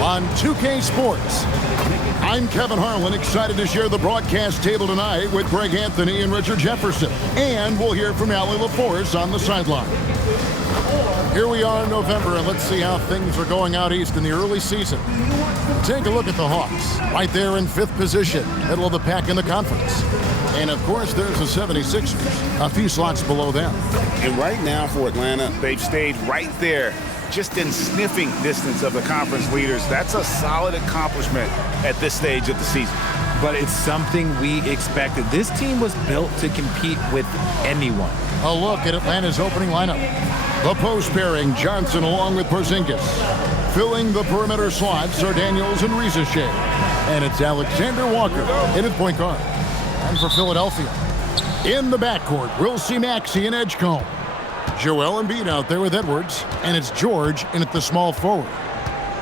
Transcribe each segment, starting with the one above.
on 2K Sports. I'm Kevin Harlan, excited to share the broadcast table tonight with Greg Anthony and Richard Jefferson. And we'll hear from Allie LaForce on the sideline. Here we are in November, and let's see how things are going out east in the early season. Take a look at the Hawks, right there in 5th position, middle of the pack in the conference. And, of course, there's the 76ers, a few slots below them. And right now for Atlanta, they've stayed right there, just in sniffing distance of the conference leaders. That's a solid accomplishment at this stage of the season. But it's something we expected. This team was built to compete with anyone. A look at Atlanta's opening lineup. The post pairing, Johnson along with Porzingis. Filling the perimeter slots are Daniels and Rizachet. And it's Alexander Walker in at point guard. And for Philadelphia, in the backcourt, we'll see Maxey and Edgecombe. Joel Embiid out there with Edwards, and it's George in at the small forward.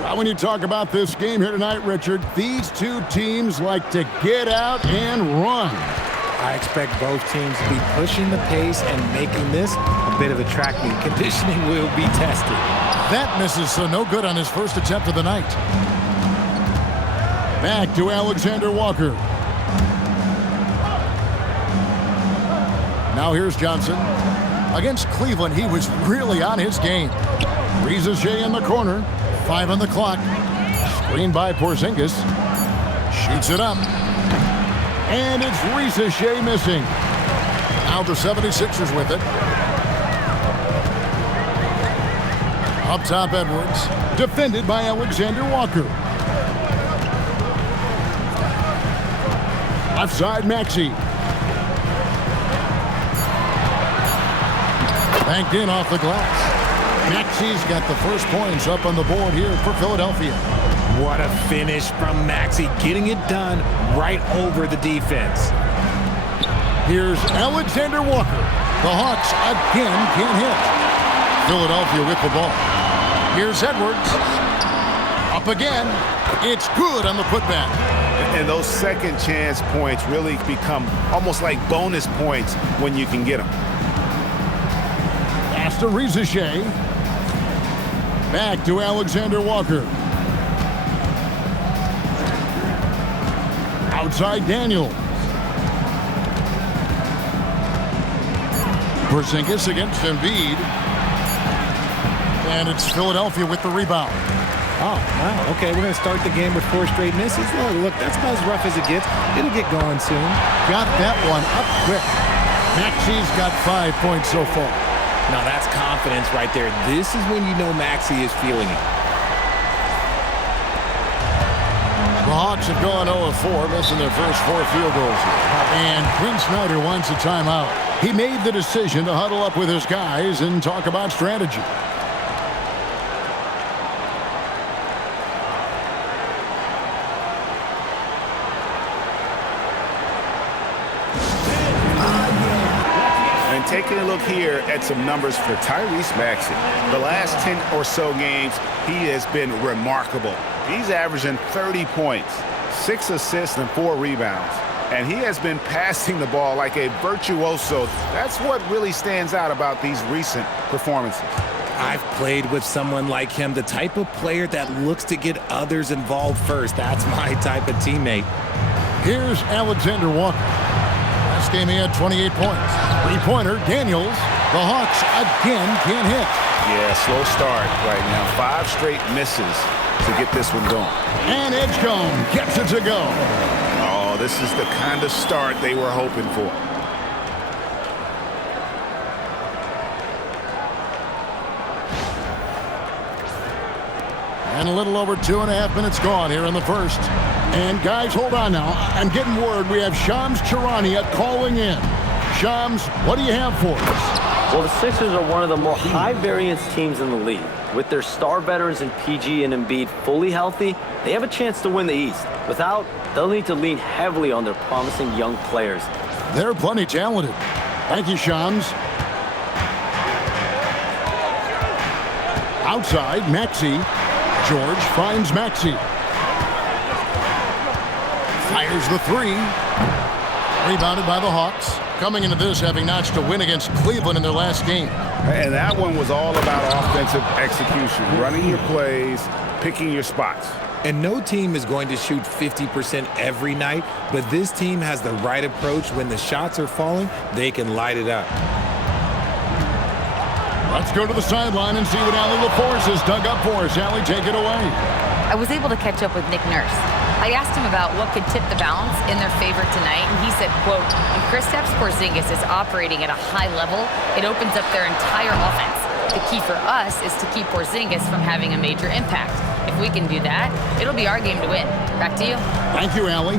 Now, when you talk about this game here tonight, Richard, these two teams like to get out and run. I expect both teams to be pushing the pace and making this a bit of a track meet. Conditioning will be tested. That misses, so no good on his first attempt of the night. Back to Alexander Walker. Now here's Johnson. Against Cleveland, he was really on his game. Rizachet in the corner. 5 on the clock. Screened by Porzingis. Shoots it up. And it's Rizachet missing. Now the 76ers with it. Up top, Edwards. Defended by Alexander Walker. Left side, Maxey. Banked in off the glass. Maxey's got the first points up on the board here for Philadelphia. What a finish from Maxey, getting it done right over the defense. Here's Alexander Walker. The Hawks again can't hit. Philadelphia with the ball. Here's Edwards. Up again. It's good on the putback. And those second chance points really become almost like bonus points when you can get them. Pass to Rizachet. Back to Alexander Walker. Outside Daniels. Porzingis against Embiid. And it's Philadelphia with the rebound. Oh, wow. Okay, we're going to start the game with 4 straight misses. Oh, look, that's about as rough as it gets. It'll get going soon. Got that one up quick. Maxey's got 5 points so far. Now that's confidence right there. This is when you know Maxey is feeling it. The Hawks have gone 0-4, missing their first 4 field goals. And Quinn Snyder wants a timeout. He made the decision to huddle up with his guys and talk about strategy. Taking a look here at some numbers for Tyrese Maxey. The last 10 or so games, he has been remarkable. He's averaging 30 points, 6 assists, and 4 rebounds. And he has been passing the ball like a virtuoso. That's what really stands out about these recent performances. I've played with someone like him, the type of player that looks to get others involved first. That's my type of teammate. Here's Alexander Walker. Last game he had 28 points. 3-pointer, Daniels. The Hawks again can't hit. Yeah, slow start right now. 5 straight misses to get this one going. And Edgecombe gets it to go. Oh, this is the kind of start they were hoping for. And a little over 2.5 minutes gone here in the first. And guys, hold on now. I'm getting word we have Shams Charania calling in. Shams, what do you have for us? Well, the Sixers are one of the more high-variance teams in the league. With their star veterans in PG and Embiid fully healthy, they have a chance to win the East. Without, they'll need to lean heavily on their promising young players. They're plenty talented. Thank you, Shams. Outside, Maxey. George finds Maxey. Fires the 3. Rebounded by the Hawks. Coming into this, having notched a win against Cleveland in their last game. And that one was all about offensive execution, running your plays, picking your spots. And no team is going to shoot 50% every night, but this team has the right approach. When the shots are falling, they can light it up. Let's go to the sideline and see what Allie LaForce has dug up for us. Allie, take it away. I was able to catch up with Nick Nurse. I asked him about what could tip the balance in their favor tonight, and he said, quote, when Kristaps Porzingis is operating at a high level, it opens up their entire offense. The key for us is to keep Porzingis from having a major impact. If we can do that, it'll be our game to win. Back to you. Thank you, Allie.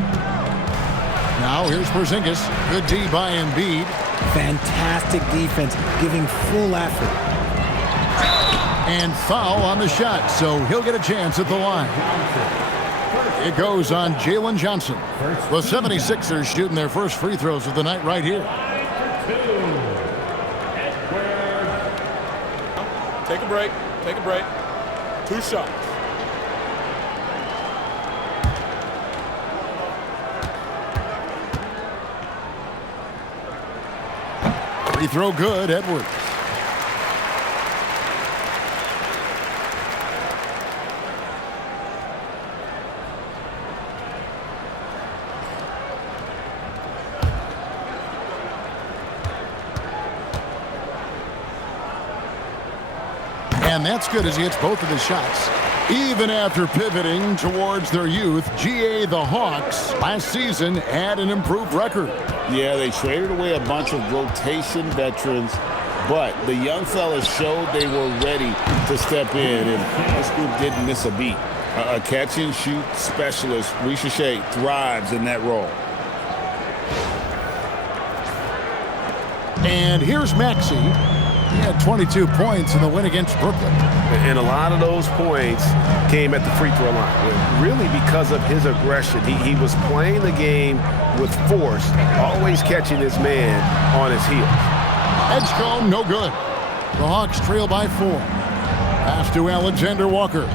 Now here's Porzingis. Good D by Embiid. Fantastic defense, giving full effort. And foul on the shot, so he'll get a chance at the line. It goes on Jalen Johnson. The 76ers shooting their first free throws of the night right here. Take a break. Take a break. 2 shots. Free throw good, Edwards. And that's good as he hits both of his shots. Even after pivoting towards their youth, GA the Hawks last season had an improved record. Yeah, they traded away a bunch of rotation veterans, but the young fellas showed they were ready to step in, and this group didn't miss a beat. A catch-and-shoot specialist, Shea, thrives in that role. And here's Maxey. He had 22 points in the win against Brooklyn. And a lot of those points came at the free throw line, really because of his aggression. He was playing the game with force, always catching his man on his heels. Edgecombe, no good. The Hawks trail by 4. Pass to Alexander Walker.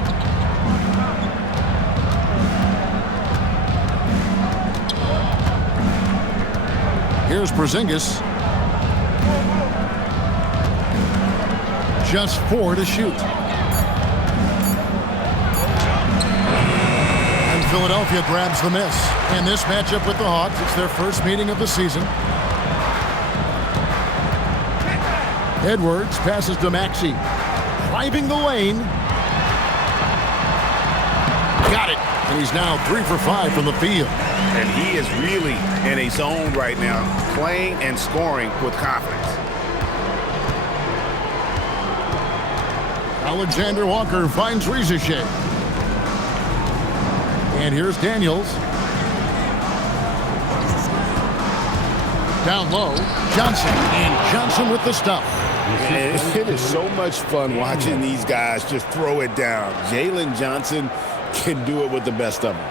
Here's Porzingis. Just 4 to shoot. And Philadelphia grabs the miss. And this matchup with the Hawks, it's their first meeting of the season. Edwards passes to Maxey. Driving the lane. Got it. And he's now 3 for 5 from the field. And he is really in a zone right now, playing and scoring with confidence. Alexander Walker finds Shea. And here's Daniels. Down low, Johnson. And Johnson with the stuff. It is so much fun watching these guys just throw it down. Jalen Johnson can do it with the best of them.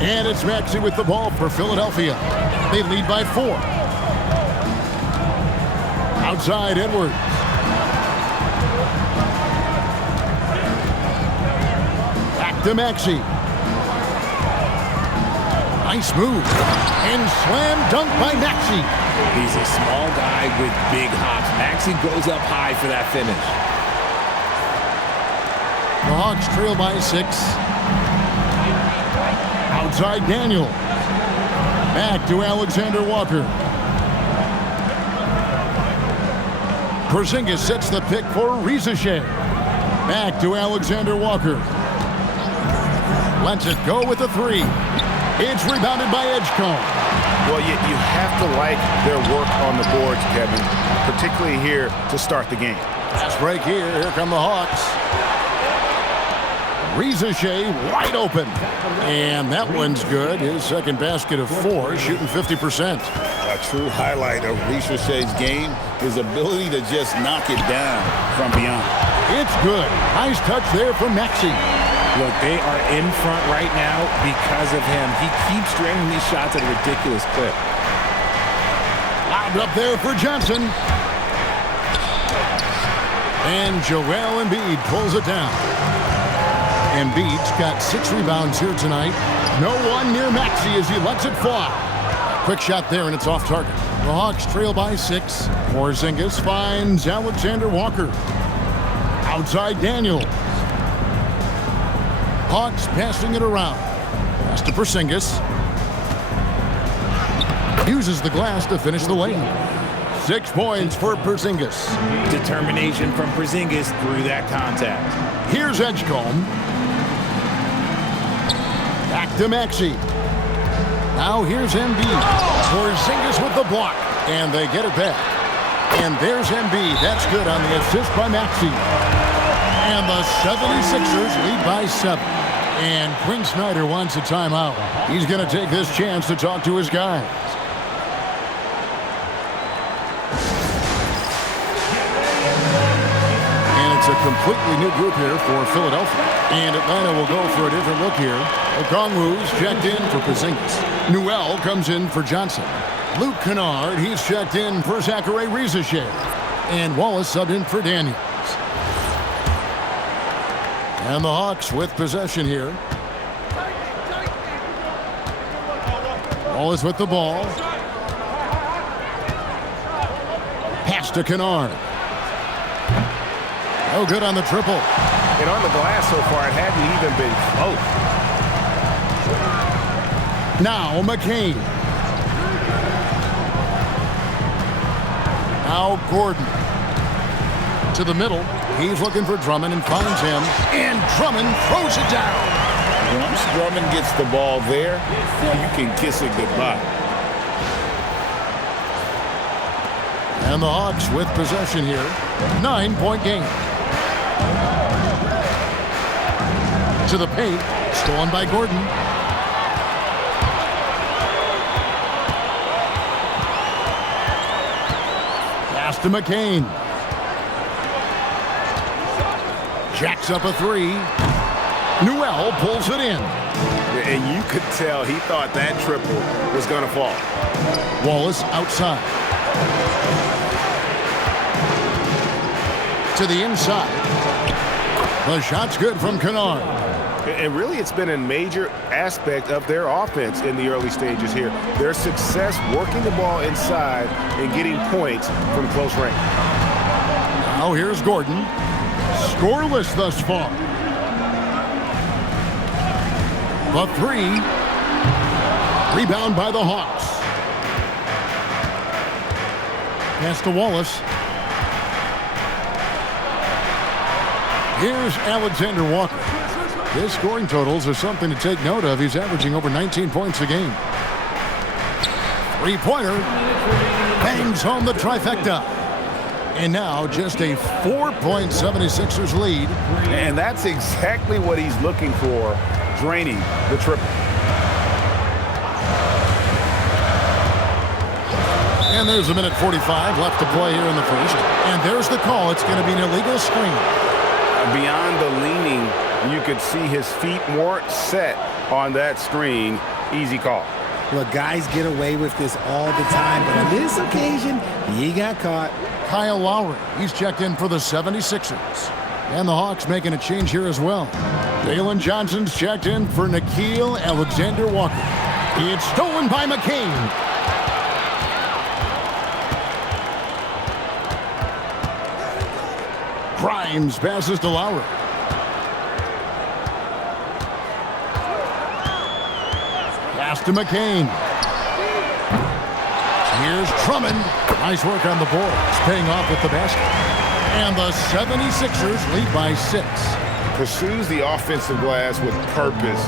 And it's Maxey with the ball for Philadelphia. They lead by 4. Outside Edwards. Back to Maxey. Nice move. And slam dunk by Maxey. He's a small guy with big hops. Maxey goes up high for that finish. The Hawks trail by 6. Outside Daniel. Back to Alexander Walker. Porzingis sets the pick for Shea. Back to Alexander Walker. Lets it go with a 3. It's rebounded by Edgecombe. Well, you have to like their work on the boards, Kevin, particularly here to start the game. Fast break here. Here come the Hawks. Shea wide open. And that one's good. His second basket of 4, shooting 50%. A true highlight of Shea's game, his ability to just knock it down from beyond. It's good. Nice touch there from Maxey. Look, they are in front right now because of him. He keeps draining these shots at a ridiculous clip. Lobbed up there for Johnson. And Joel Embiid pulls it down. Embiid's got 6 rebounds here tonight. No one near Maxey as he lets it fly. Quick shot there, and it's off target. The Hawks trail by 6. Porzingis finds Alexander Walker. Outside Daniels. Hawks passing it around. Pass to Porzingis. Uses the glass to finish the lane. 6 points for Porzingis. Determination from Porzingis through that contact. Here's Edgecombe. Back to Maxey. Now here's Embiid. Porzingis with the block. And they get it back. And there's Embiid. That's good on the assist by Maxey. And the 76ers lead by 7. And Quinn Snyder wants a timeout. He's going to take this chance to talk to his guys. And it's a completely new group here for Philadelphia. And Atlanta will go for a different look here. Okongwu's checked in for Porzingis. Newell comes in for Johnson. Luke Kennard, he's checked in for Zachary Riesesheim. And Wallace subbed in for Daniels. And the Hawks with possession here. Wallace with the ball. Pass to Kennard. Oh, good on the triple. And on the glass so far, it hadn't even been close. Now McCain. Now Gordon. To the middle. He's looking for Drummond and finds him. And Drummond throws it down. Once Drummond gets the ball there, you can kiss it goodbye. And the Hawks with possession here. 9-point game. To the paint. Stolen by Gordon. Pass to McCain. Jacks up a 3. Newell pulls it in. And you could tell he thought that triple was going to fall. Wallace outside. To the inside. The shot's good from Kennard. And really, it's been a major aspect of their offense in the early stages here. Their success working the ball inside and getting points from close range. Now here's Gordon. Scoreless thus far. The 3. Rebound by the Hawks. Pass to Wallace. Here's Alexander Walker. His scoring totals are something to take note of. He's averaging over 19 points a game. 3-pointer. Bangs home the trifecta. And now just a 4-point 76ers lead. And that's exactly what he's looking for, draining the triple. And there's a minute 45 left to play here in the first. And there's the call. It's going to be an illegal screen. Beyond the leaning, you could see his feet weren't set on that screen. Easy call. Look, guys get away with this all the time, but on this occasion, he got caught. Kyle Lowry, he's checked in for the 76ers. And the Hawks making a change here as well. Jalen Johnson's checked in for Nickeil Alexander-Walker. It's stolen by McCain. Grimes passes to Lowry. Pass to McCain. Here's Drummond. Nice work on the boards, paying off with the basket. And the 76ers lead by 6. Pursues the offensive glass with purpose.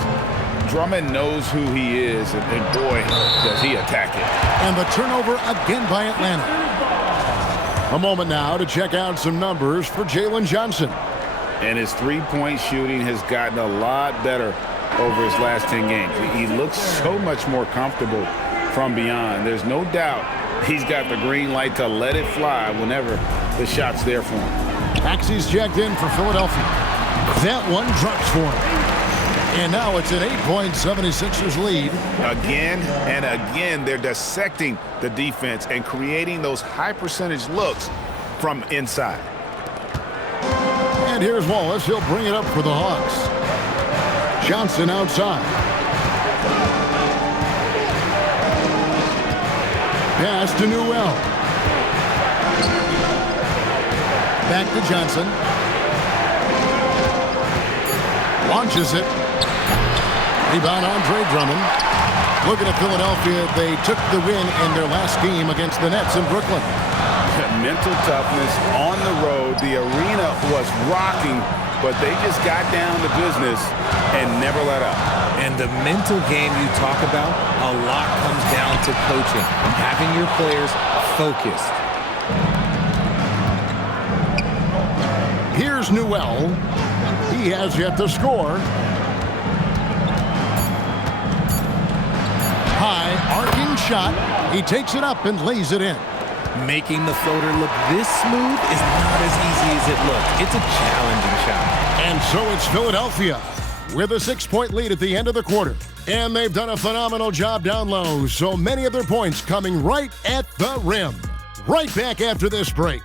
Drummond knows who he is, and boy, does he attack it. And the turnover again by Atlanta. A moment now to check out some numbers for Jalen Johnson. And his three-point shooting has gotten a lot better over his last 10 games. He looks so much more comfortable from beyond. There's no doubt he's got the green light to let it fly whenever the shot's there for him. Maxey's checked in for Philadelphia. That one drops for him. And now it's an 8-point 76ers lead. Again and again, they're dissecting the defense and creating those high-percentage looks from inside. And here's Wallace. He'll bring it up for the Hawks. Johnson outside. Pass to Newell. Back to Johnson. Launches it. Rebound, Andre Drummond. Looking at Philadelphia, they took the win in their last game against the Nets in Brooklyn. Mental toughness on the road. The arena was rocking, but they just got down to business and never let up. And the mental game you talk about, a lot comes down to coaching and having your players focused. Here's Newell. He has yet to score. High, arcing shot. He takes it up and lays it in. Making the floater look this smooth is not as easy as it looks. It's a challenging shot. And so it's Philadelphia with a 6-point lead at the end of the quarter. And they've done a phenomenal job down low, so many of their points coming right at the rim. Right back after this break.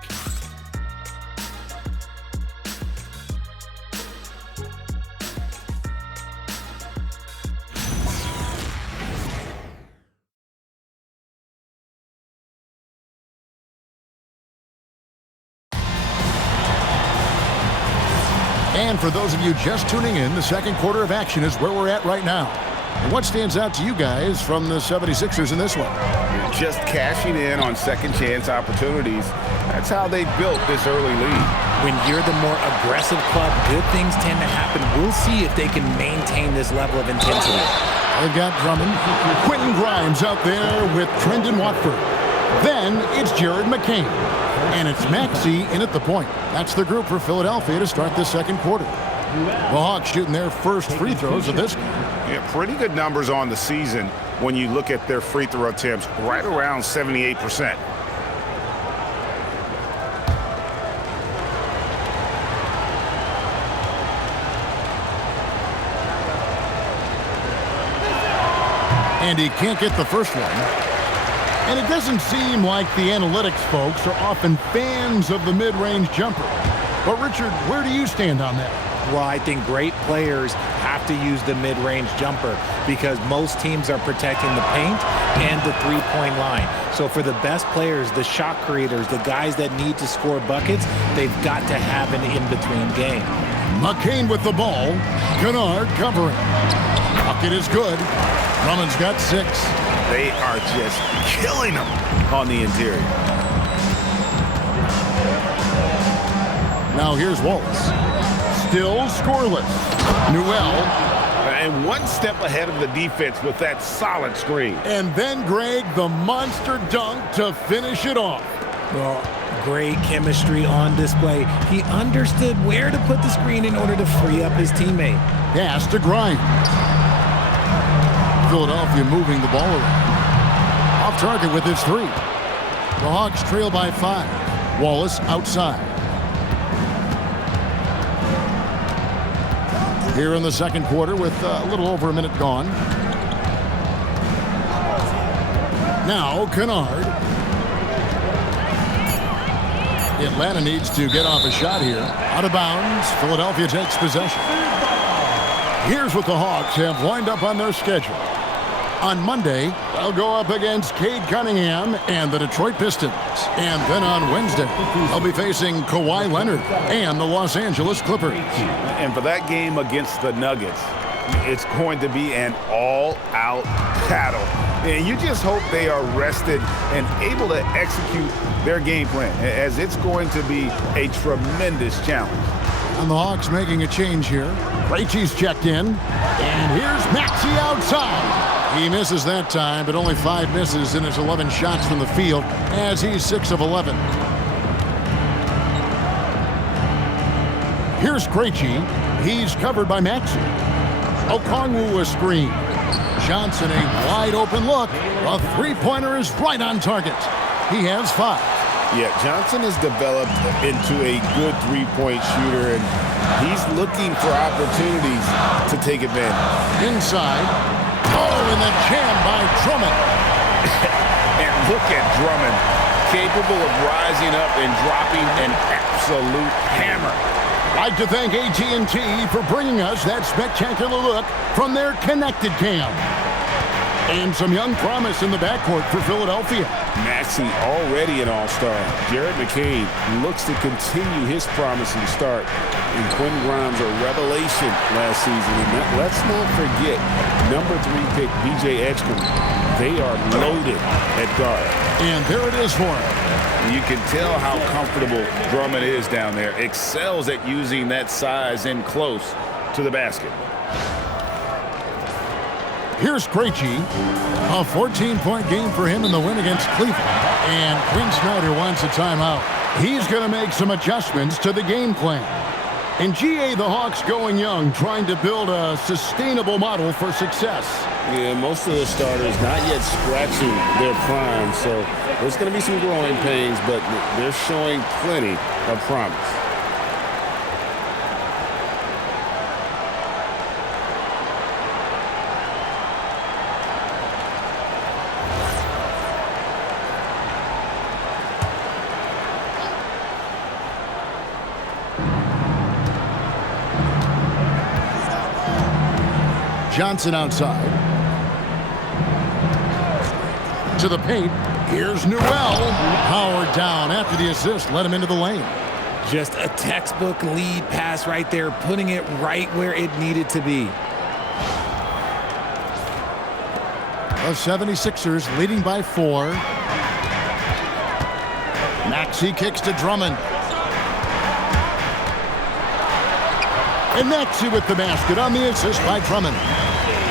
And for those of you just tuning in, the second quarter of action is where we're at right now. And what stands out to you guys from the 76ers in this one? Just cashing in on second chance opportunities. That's how they built this early lead. When you're the more aggressive club, good things tend to happen. We'll see if they can maintain this level of intensity. They've got Drummond. Quentin Grimes out there with Trendon Watford. Then it's Jared McCain. And it's Maxey in at the point. That's the group for Philadelphia to start this second quarter. The Hawks shooting their first free throws of this game. Yeah, pretty good numbers on the season when you look at their free throw attempts, right around 78%. And he can't get the first one. And it doesn't seem like the analytics folks are often fans of the mid-range jumper. But Richard, where do you stand on that? Well, I think great players have to use the mid-range jumper because most teams are protecting the paint and the three-point line. So for the best players, the shot creators, the guys that need to score buckets, they've got to have an in-between game. McCain with the ball. Kennard covering. Bucket is good. Drummond's got 6. They are just killing them on the interior. Now here's Wallace. Still scoreless. Newell. And one step ahead of the defense with that solid screen. And then Greg, the monster dunk to finish it off. Well, great chemistry on display. He understood where to put the screen in order to free up his teammate. Pass to Grimes. Philadelphia moving the ball around. Off target with his 3. The Hawks trail by 5. Wallace outside. Here in the second quarter with a little over a minute gone. Now Kennard. Atlanta needs to get off a shot here. Out of bounds. Philadelphia takes possession. Here's what the Hawks have lined up on their schedule. On Monday, they'll go up against Cade Cunningham and the Detroit Pistons. And then on Wednesday, they'll be facing Kawhi Leonard and the Los Angeles Clippers. And for that game against the Nuggets, it's going to be an all-out battle. And you just hope they are rested and able to execute their game plan, as it's going to be a tremendous challenge. And the Hawks making a change here. Krejci's checked in. And here's Maxey outside. He misses that time, but only 5 misses in his 11 shots from the field as he's 6 of 11. Here's Krejci. He's covered by Maxey. Okongwu a screen. Johnson a wide open look. A three-pointer is right on target. He has 5. Yeah, Johnson has developed into a good three-point shooter, and he's looking for opportunities to take advantage. Inside. Oh, and the jam by Drummond. And look at Drummond, capable of rising up and dropping an absolute hammer. I'd like to thank AT&T for bringing us that spectacular look from their Connected Cam. And some young promise in the backcourt for Philadelphia. Maxey already an all-star. Jared McCain looks to continue his promising start. And Quentin Grimes, a revelation last season. And let's not forget, number 3 pick B.J. Edgecombe. They are loaded at guard. And there it is for him. You can tell how comfortable Drummond is down there. Excels at using that size in close to the basket. Here's Krejci. A 14-point game for him in the win against Cleveland. And Quinn Snyder wants a timeout. He's going to make some adjustments to the game plan. In GA, the Hawks going young, trying to build a sustainable model for success. Yeah, most of the starters not yet scratching their prime, so there's going to be some growing pains, but they're showing plenty of promise. Johnson outside. To the paint. Here's Newell. Howard down after the assist. Let him into the lane. Just a textbook lead pass right there, putting it right where it needed to be. The 76ers leading by 4. Maxey kicks to Drummond. And Maxey with the basket on the assist by Drummond.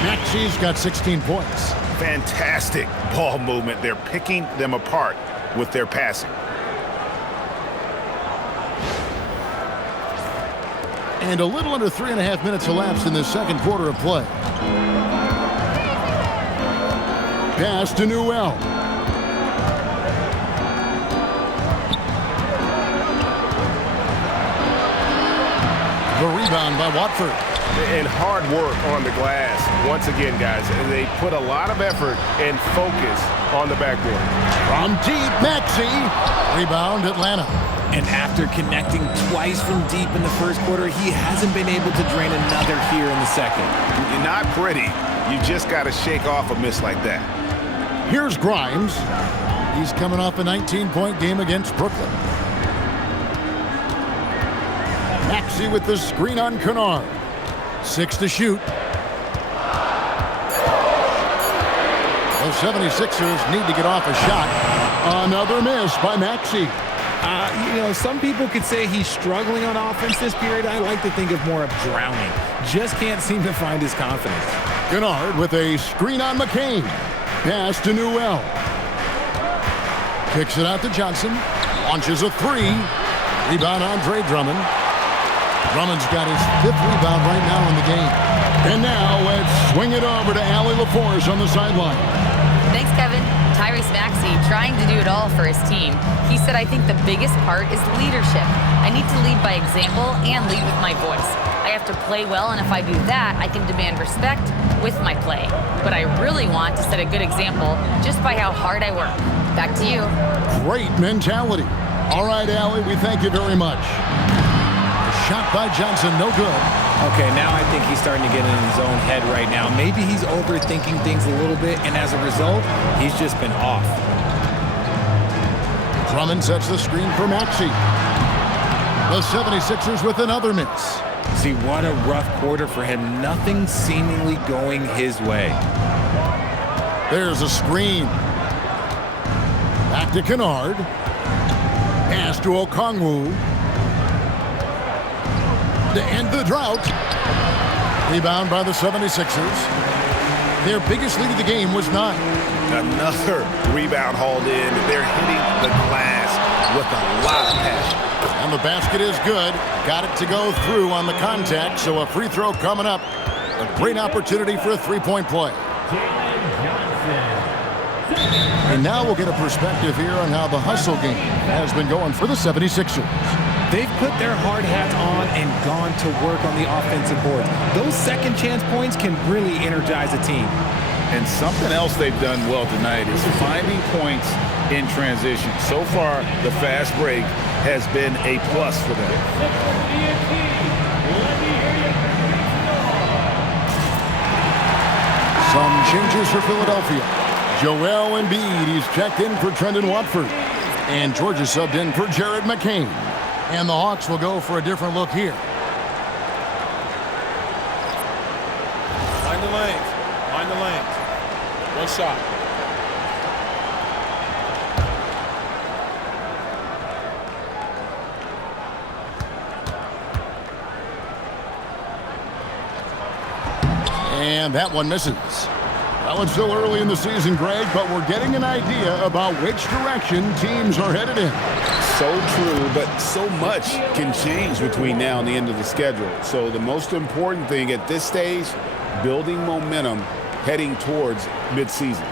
Maxey's got 16 points. Fantastic ball movement. They're picking them apart with their passing. And a little under 3.5 minutes elapsed in the second quarter of play. Pass to Newell. The rebound by Watford. And hard work on the glass. Once again, guys, they put a lot of effort and focus on the backboard. From deep, Maxey. Rebound, Atlanta. And after connecting twice from deep in the first quarter, he hasn't been able to drain another here in the second. You're not pretty. You just got to shake off a miss like that. Here's Grimes. He's coming off a 19-point game against Brooklyn. Maxey with the screen on Kennard. 6 to shoot. The 76ers need to get off a shot. Another miss by Maxey. Some people could say he's struggling on offense this period. I like to think of more of drowning. Just can't seem to find his confidence. Kennard with a screen on McCain. Pass to Newell. Kicks it out to Johnson. Launches a 3. Rebound Andre Drummond. Drummond's got his 5th rebound right now in the game. And now let's swing it over to Allie LaForce on the sideline. Thanks, Kevin. Tyrese Maxey trying to do it all for his team. He said, I think the biggest part is leadership. I need to lead by example and lead with my voice. I have to play well, and if I do that, I can demand respect with my play. But I really want to set a good example just by how hard I work. Back to you. Great mentality. All right, Allie, we thank you very much. Shot by Johnson, no good. Okay, now I think he's starting to get in his own head right now. Maybe he's overthinking things a little bit, and as a result, he's just been off. Drummond sets the screen for Maxey. The 76ers with another miss. See, what a rough quarter for him. Nothing seemingly going his way. There's a screen. Back to Kennard. Pass to Okongwu. To end the drought. Rebound by the 76ers. Their biggest lead of the game was 9. Another rebound hauled in. They're hitting the glass with a lot of passion. And the basket is good. Got it to go through on the contact, so a free throw coming up. A great opportunity for a 3-point play. And now we'll get a perspective here on how the hustle game has been going for the 76ers. They've put their hard hats on and gone to work on the offensive board. Those second chance points can really energize a team. And something else they've done well tonight is finding points in transition. So far, the fast break has been a plus for them. Some changes for Philadelphia. Joel Embiid, he's checked in for Trendon Watford. And Georgia subbed in for Jared McCain. And the Hawks will go for a different look here. Mind the lanes. Mind the lanes. One shot. And that one misses. Well, it's still early in the season, Greg, but we're getting an idea about which direction teams are headed in. So true, but so much can change between now and the end of the schedule. So the most important thing at this stage, building momentum heading towards midseason.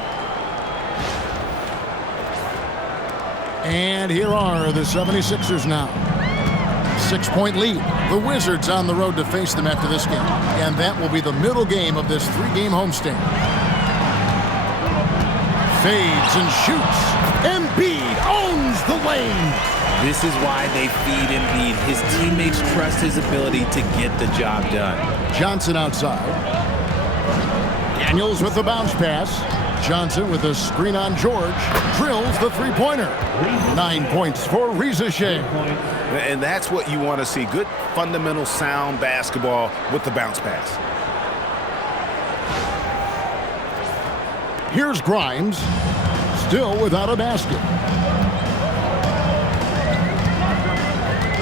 And here are the 76ers now. 6-point lead. The Wizards on the road to face them after this game. And that will be the middle game of this 3-game homestand. Fades and shoots. Embiid owns the lane. This is why they feed Embiid. His teammates trust his ability to get the job done. Johnson outside. Daniels with the bounce pass. Johnson with a screen on George. Drills the three-pointer. 9 points for Reza Shea. And that's what you want to see. Good, fundamental, sound basketball with the bounce pass. Here's Grimes. Still without a basket.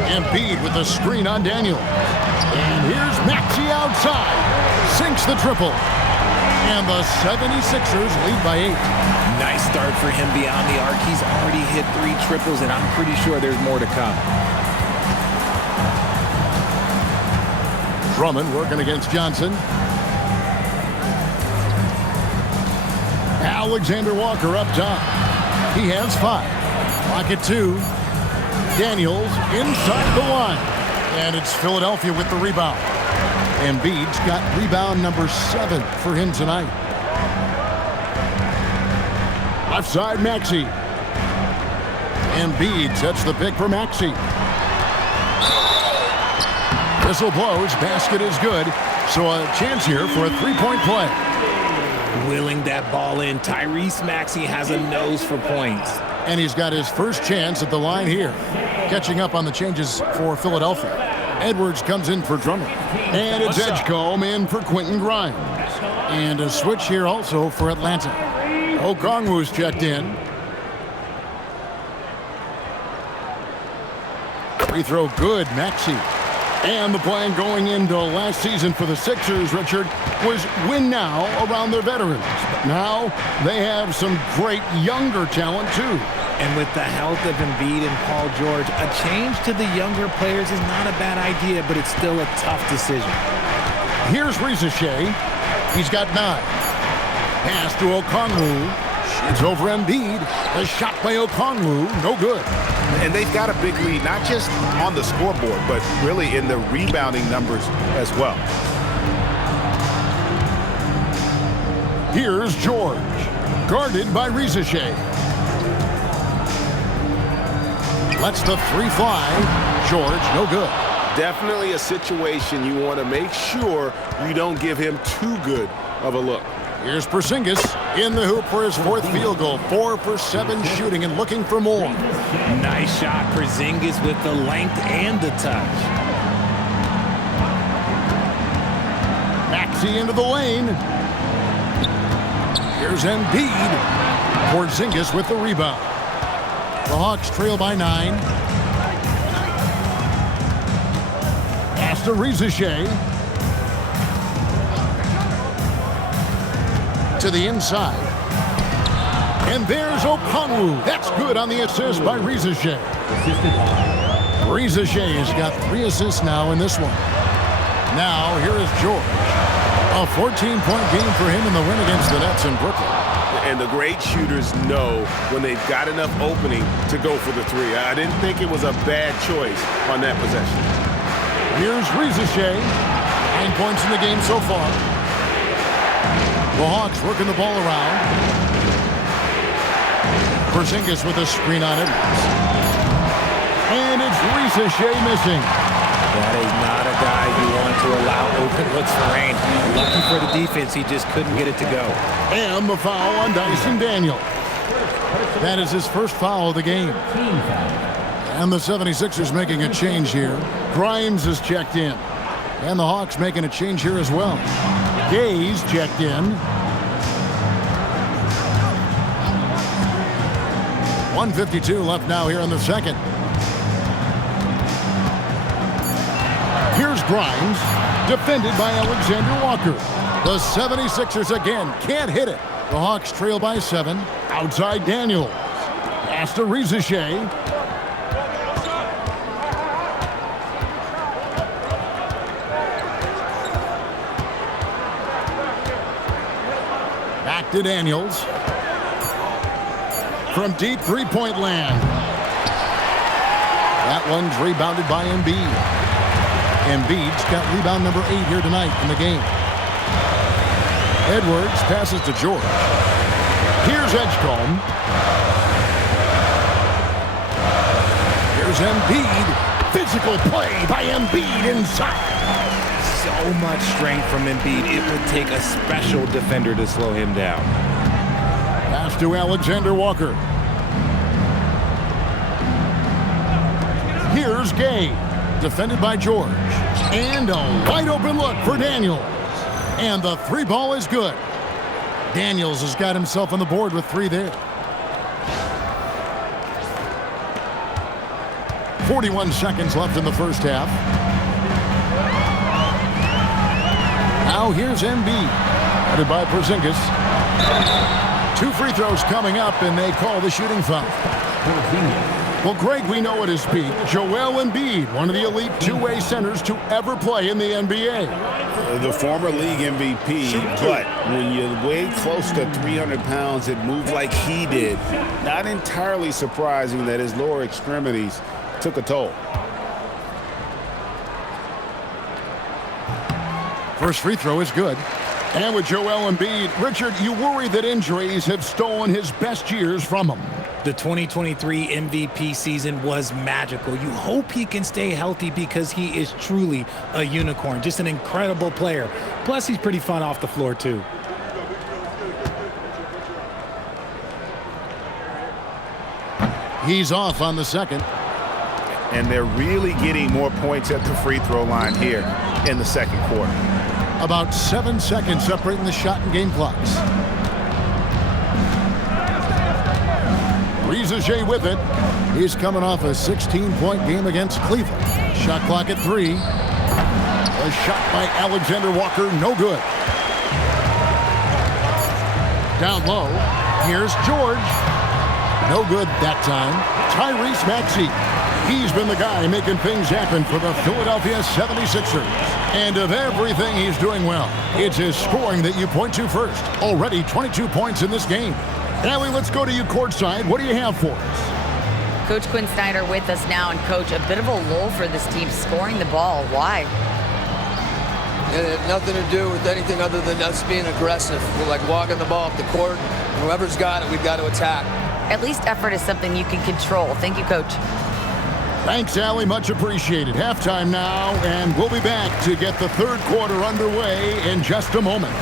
Embiid with a screen on Daniels. And here's Maxey outside. Sinks the triple. And the 76ers lead by 8. Nice start for him beyond the arc. He's already hit 3 triples, and I'm pretty sure there's more to come. Drummond working against Johnson. Alexander Walker up top. He has 5. Pocket 2. Daniels inside the line. And it's Philadelphia with the rebound. Embiid's got rebound number 7 for him tonight. Left side, Maxey. Embiid sets the pick for Maxey. Whistle blows. Basket is good. So a chance here for a 3-point play. Willing that ball in. Tyrese Maxey has a nose for points. And he's got his first chance at the line here. Catching up on the changes for Philadelphia. Edwards comes in for Drummond. And it's Edgecombe in for Quentin Grimes. And a switch here also for Atlanta. Okongwu's checked in. Free throw good, Maxey. And the plan going into last season for the Sixers, Richard, was win now around their veterans. But now they have some great younger talent, too. And with the health of Embiid and Paul George, a change to the younger players is not a bad idea, but it's still a tough decision. Here's Reza Shea. He's got 9. Pass to Okongwu. It's over Embiid. A shot by Okongwu. No good. And they've got a big lead, not just on the scoreboard, but really in the rebounding numbers as well. Here's George. Guarded by Reza Shea. Lets the 3 fly. George, no good. Definitely a situation you want to make sure you don't give him too good of a look. Here's Porzingis in the hoop for his 4th field goal. 4 for 7 shooting and looking for more. Nice shot, Porzingis with the length and the touch. Maxey into the lane. Here's Embiid. Porzingis with the rebound. The Hawks trail by 9. Pass to Reza Shea. To the inside. And there's Okongwu. That's good on the assist by Reza Shea. Reza Shea has got 3 assists now in this one. Now, here is George. A 14-point game for him in the win against the Nets in Brooklyn. And the great shooters know when they've got enough opening to go for the 3. I didn't think it was a bad choice on that possession. Here's Reza Shea. 9 points in the game so far. The Hawks working the ball around. Porzingis with a screen on Edwards. And it's Reza Shea missing. That is not a guy you want to allow Open looks for Range. Lucky for the defense, he just couldn't get it to go. And the foul on Dyson Daniels. That is his first foul of the game. And the 76ers making a change here. Grimes is checked in. And the Hawks making a change here as well. Gay's checked in. 1:52 left now here in the second. Here's Grimes, defended by Alexander Walker. The 76ers again can't hit it. The Hawks trail by 7. Outside Daniels. Pass to Rizeshay. Back to Daniels. From deep three-point land. That one's rebounded by Embiid. Embiid's got rebound number 8 here tonight in the game. Edwards passes to George. Here's Edgecombe. Here's Embiid. Physical play by Embiid inside. So much strength from Embiid. It would take a special defender to slow him down. Pass to Alexander Walker. Here's Gay, defended by George. And a wide open look for Daniels. And the three ball is good. Daniels has got himself on the board with 3 there. 41 seconds left in the first half. Now here's Embiid, headed by Porzingis. 2 free throws coming up, and they call the shooting foul. Well, Greg, we know at his peak, Joel Embiid, one of the elite two-way centers to ever play in the NBA. The former league MVP, but when you weigh close to 300 pounds and move like he did, not entirely surprising that his lower extremities took a toll. First free throw is good. And with Joel Embiid, Richard, you worry that injuries have stolen his best years from him. The 2023 MVP season was magical. You hope he can stay healthy because he is truly a unicorn. Just an incredible player. Plus, he's pretty fun off the floor, too. He's off on the second. And they're really getting more points at the free throw line here in the second quarter. About 7 seconds separating the shot and game clocks. Rizeshay with it. He's coming off a 16-point game against Cleveland. Shot clock at 3. A shot by Alexander Walker, no good. Down low. Here's George. No good that time. Tyrese Maxey. He's been the guy making things happen for the Philadelphia 76ers. And of everything he's doing well, it's his scoring that you point to first. Already 22 points in this game. Allie, let's go to you courtside. What do you have for us? Coach Quinn Snyder with us now. And, Coach, a bit of a lull for this team scoring the ball. Why? It had nothing to do with anything other than us being aggressive. We're like walking the ball up the court. Whoever's got it, we've got to attack. At least effort is something you can control. Thank you, Coach. Thanks, Allie. Much appreciated. Halftime now, and we'll be back to get the third quarter underway in just a moment.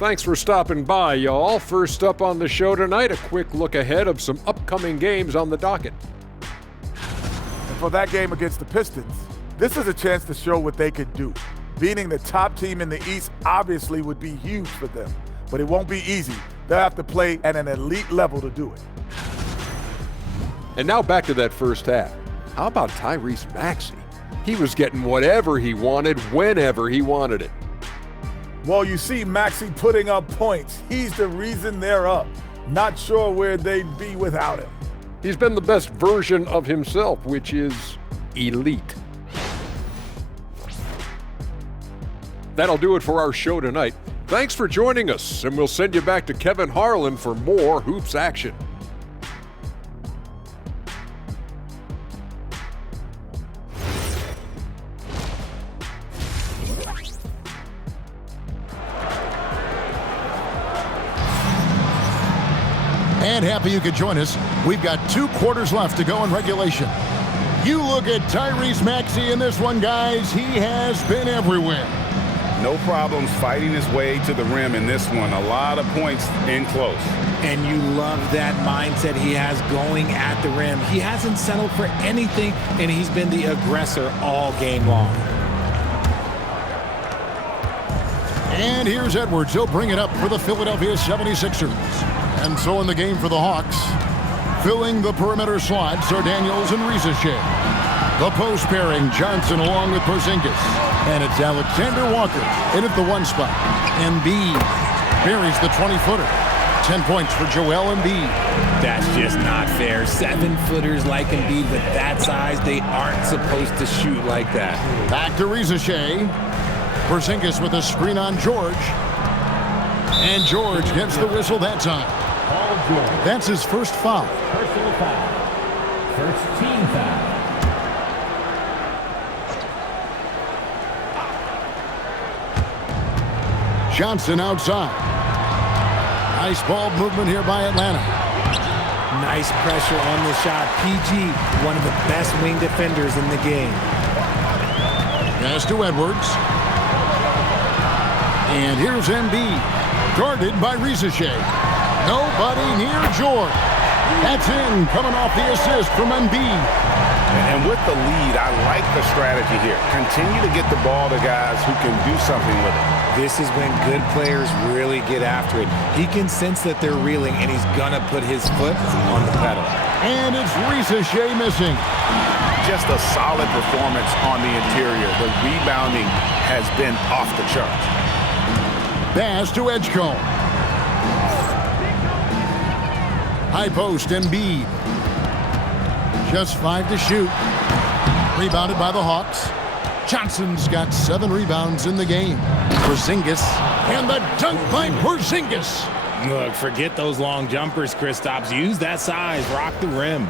Thanks for stopping by, y'all. First up on the show tonight, a quick look ahead of some upcoming games on the docket. And for that game against the Pistons, this is a chance to show what they could do. Beating the top team in the East obviously would be huge for them, but it won't be easy. They'll have to play at an elite level to do it. And now back to that first half. How about Tyrese Maxey? He was getting whatever he wanted, whenever he wanted it. Well, you see Maxey putting up points. He's the reason they're up. Not sure where they'd be without him. He's been the best version of himself, which is elite. That'll do it for our show tonight. Thanks for joining us, and we'll send you back to Kevin Harlan for more hoops action. And happy you could join us. We've got 2 quarters left to go in regulation. You look at Tyrese Maxey in this one, guys. He has been everywhere. No problems fighting his way to the rim in this one. A lot of points in close. And you love that mindset he has going at the rim. He hasn't settled for anything, and he's been the aggressor all game long. And here's Edwards. He'll bring it up for the Philadelphia 76ers. And so in the game for the Hawks, filling the perimeter slots are Daniels and Shea. The post pairing, Johnson along with Porzingis. And it's Alexander Walker in at the 1 spot. Embiid buries the 20-footer. 10 points for Joel Embiid. That's just not fair. 7-footers like Embiid with that size, they aren't supposed to shoot like that. Back to Shea. Porzingis with a screen on George. And George gets the whistle that time. That's his first foul. Personal foul. First team foul. Johnson outside. Nice ball movement here by Atlanta. Nice pressure on the shot. PG, one of the best wing defenders in the game. Pass to Edwards. And here's Embiid, guarded by Shea. Nobody near George. That's in, coming off the assist from Embiid. And with the lead, I like the strategy here. Continue to get the ball to guys who can do something with it. This is when good players really get after it. He can sense that they're reeling, and he's going to put his foot on the pedal. And it's Shea missing. Just a solid performance on the interior. The rebounding has been off the charts. Pass to Edgecombe. High post, Embiid. Just 5 to shoot. Rebounded by the Hawks. Johnson's got 7 rebounds in the game. Porzingis, and the dunk by Porzingis. Look, forget those long jumpers, Kristaps. Use that size. Rock the rim.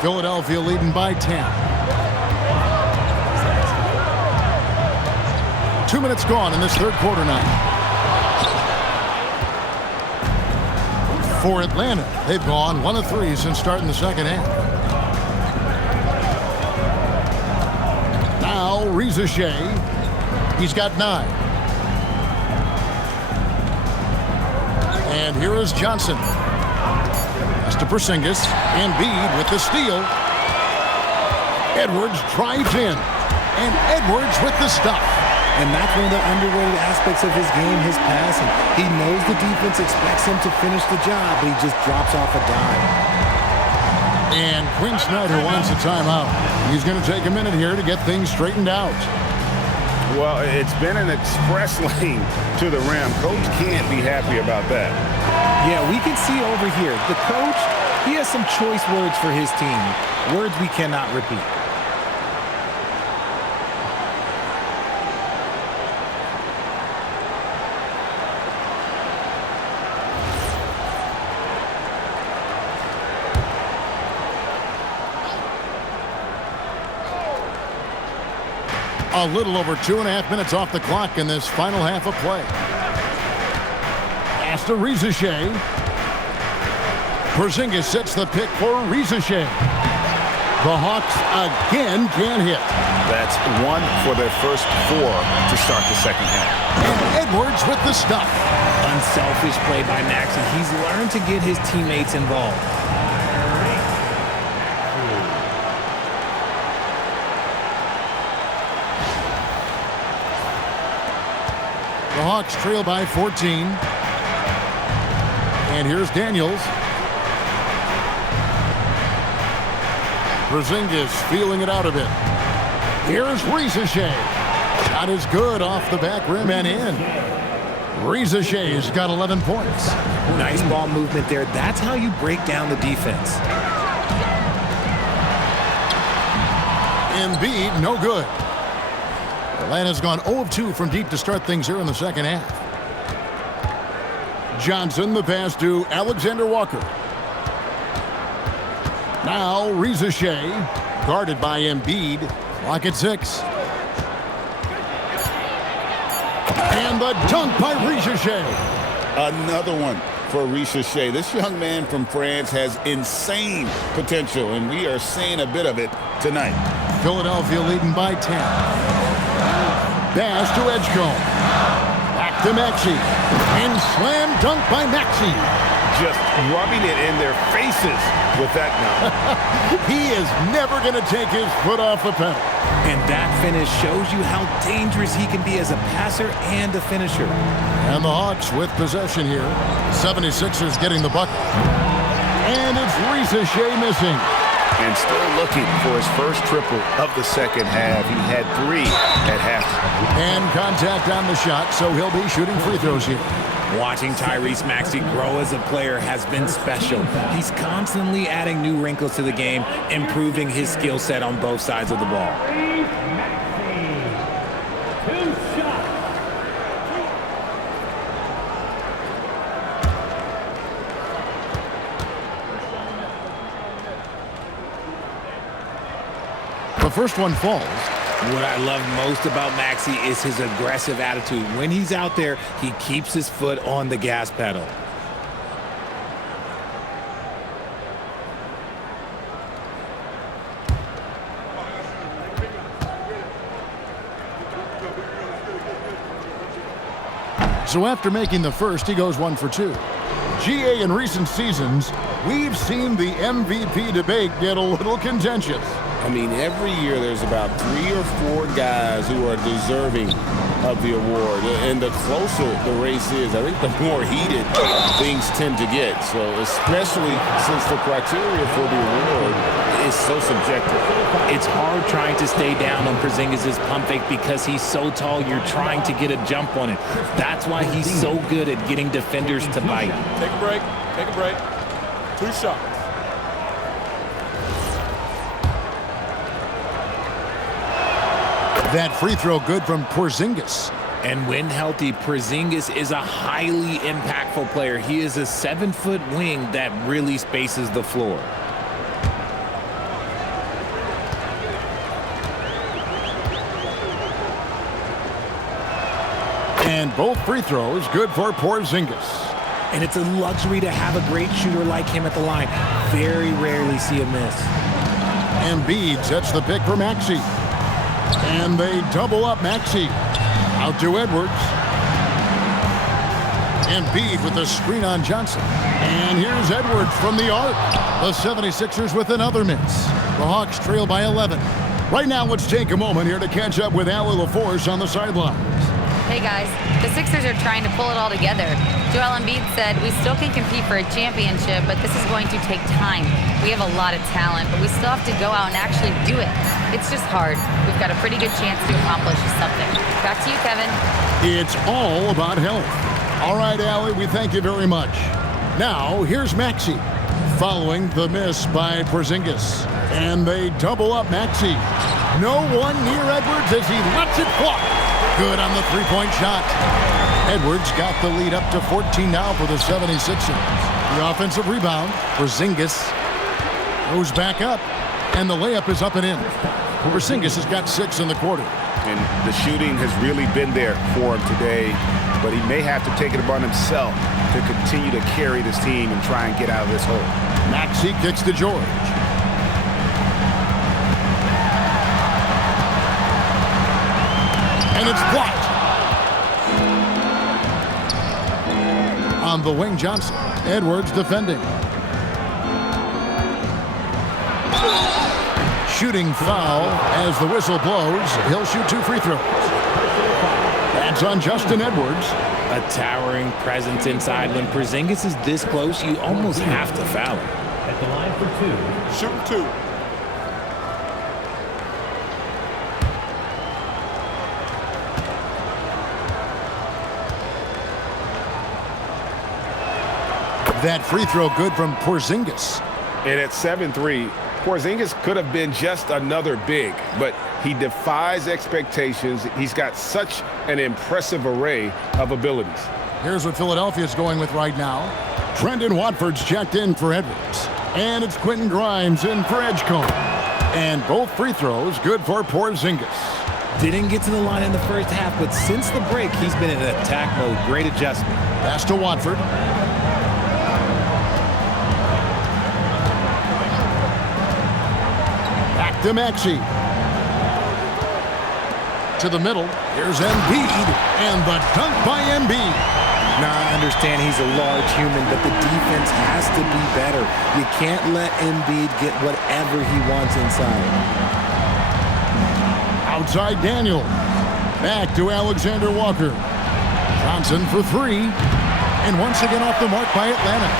Philadelphia leading by 10. 2 minutes gone in this third quarter now. For Atlanta, they've gone 1 of 3 since starting the second half. Now, Shea. He's got 9. And here is Johnson. Pass to Porzingis. Embiid with the steal. Edwards drives in. And Edwards with the stop. And that's one of the underrated aspects of his game, his passing. He knows the defense expects him to finish the job, but he just drops off a dime. And Quinn Snyder wants a timeout. He's going to take a minute here to get things straightened out. Well, it's been an express lane to the rim. Coach can't be happy about that. Yeah, we can see over here. The coach, he has some choice words for his team. Words we cannot repeat. A little over 2.5 minutes off the clock in this final half of play. Pass to Shea. Porzingis sets the pick for Shea. The Hawks again can't hit. That's 1 for their first 4 to start the second half. And Edwards with the stuff. Unselfish play by Maxey. He's learned to get his teammates involved. The Hawks trail by 14. And here's Daniels. Porzingis feeling it out a bit. Here's Shea. Shot is good off the back rim and in. Shea's got 11 points. Nice ball movement there. That's how you break down the defense. Embiid, no good. Atlanta's gone 0 of 2 from deep to start things here in the second half. Johnson, the pass to Alexander Walker. Now, Shea, guarded by Embiid. Clock at 6. And the dunk by Shea. Another one for Shea. This young man from France has insane potential, and we are seeing a bit of it tonight. Philadelphia leading by 10. Pass to Edgecombe. Back to Maxey. And slam dunk by Maxey. Just rubbing it in their faces with that now. He is never going to take his foot off the pedal. And that finish shows you how dangerous he can be as a passer and a finisher. And the Hawks with possession here. 76ers getting the bucket. And it's Shea missing. And still looking for his first triple of the second half. He had 3 at halftime. And contact on the shot, so he'll be shooting free throws here. Watching Tyrese Maxey grow as a player has been special. He's constantly adding new wrinkles to the game, improving his skill set on both sides of the ball. The first one falls. What I love most about Maxey is his aggressive attitude. When he's out there, he keeps his foot on the gas pedal. So after making the first, he goes 1 for 2. GA, in recent seasons, we've seen the MVP debate get a little contentious. I mean, every year there's about 3 or 4 guys who are deserving of the award. And the closer the race is, I think the more heated things tend to get. So especially since the criteria for the award is so subjective. It's hard trying to stay down on Porzingis' pump fake because he's so tall, you're trying to get a jump on it. That's why he's so good at getting defenders to bite. Take a break. Take a break. 2 shots. That free throw good from Porzingis. And when healthy, Porzingis is a highly impactful player. He is a 7-foot wing that really spaces the floor. And both free throws good for Porzingis. And it's a luxury to have a great shooter like him at the line. Very rarely see a miss. Embiid sets the pick for Maxey. And they double up Maxey. Out to Edwards. Embiid with the screen on Johnson. And here's Edwards from the arc. The 76ers with another miss. The Hawks trail by 11. Right now, let's take a moment here to catch up with Allie LaForce on the sidelines. Hey guys, the Sixers are trying to pull it all together. Joel Embiid said, "We still can compete for a championship, but this is going to take time. We have a lot of talent, but we still have to go out and actually do it. It's just hard. We've got a pretty good chance to accomplish something." Back to you, Kevin. It's all about health. All right, Allie, we thank you very much. Now, here's Maxey, following the miss by Porzingis. And they double up Maxey. No one near Edwards as he lets it fly. Good on the three-point shot. Edwards got the lead up to 14 now for the 76ers. The offensive rebound. Porzingis goes back up, and the layup is up and in. Porzingis has got 6 in the quarter. And the shooting has really been there for him today, but he may have to take it upon himself to continue to carry this team and try and get out of this hole. Maxey kicks to George. And it's blocked. On the wing, Johnson. Edwards defending. Shooting foul as the whistle blows. He'll shoot 2 free throws. That's on Justin Edwards. A towering presence inside. When Porzingis is this close, you almost have to foul him. At the line for 2. Shooting 2. That free throw good from Porzingis. And at 7-3, Porzingis could have been just another big, but he defies expectations. He's got such an impressive array of abilities. Here's what Philadelphia's going with right now. Trendon Watford's checked in for Edwards. And it's Quentin Grimes in for Edgecombe. And both free throws good for Porzingis. Didn't get to the line in the first half, but since the break, he's been in attack mode. Great adjustment. Pass to Watford. to Maxey. To the middle. Here's Embiid. And the dunk by Embiid. Now, I understand he's a large human, but the defense has to be better. You can't let Embiid get whatever he wants inside. Outside Daniel. Back to Alexander Walker. Johnson for three. And once again off the mark by Atlanta.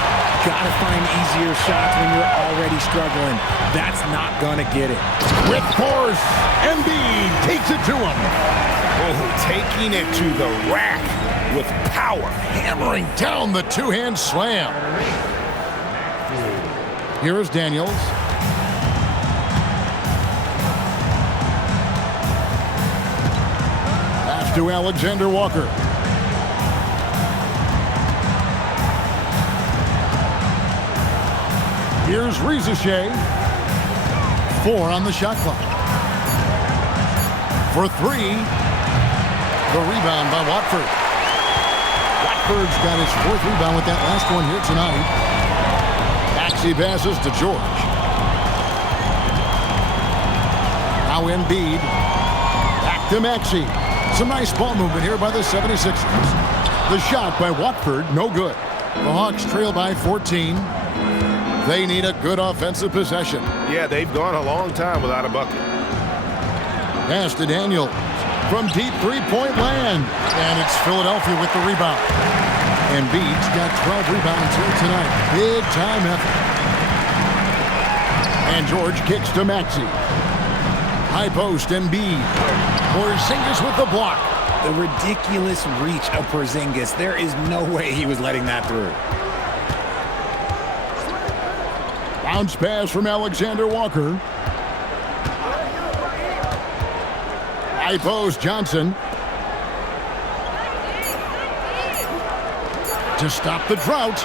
Gotta find easier shots when you're already struggling. That's not gonna get it. With force, Embiid takes it to him. Oh, taking it to the rack with power. Hammering down the two-hand slam. Here is Daniels. Pass to Alexander Walker. Here's Rizeshay. 4 on the shot clock. For 3. The rebound by Watford. Watford's got his 4th rebound with that last one here tonight. Maxey passes to George. Now Embiid. Back to Maxey. Some nice ball movement here by the 76ers. The shot by Watford, no good. The Hawks trail by 14. They need a good offensive possession. Yeah, they've gone a long time without a bucket. Pass to Daniel from deep three-point land. And it's Philadelphia with the rebound. Embiid's got 12 rebounds here tonight. Big time effort. And George kicks to Maxey. High post, Embiid. Porzingis with the block. The ridiculous reach of Porzingis. There is no way he was letting that through. Bounce pass from Alexander Walker. High post, Johnson. To stop the drought.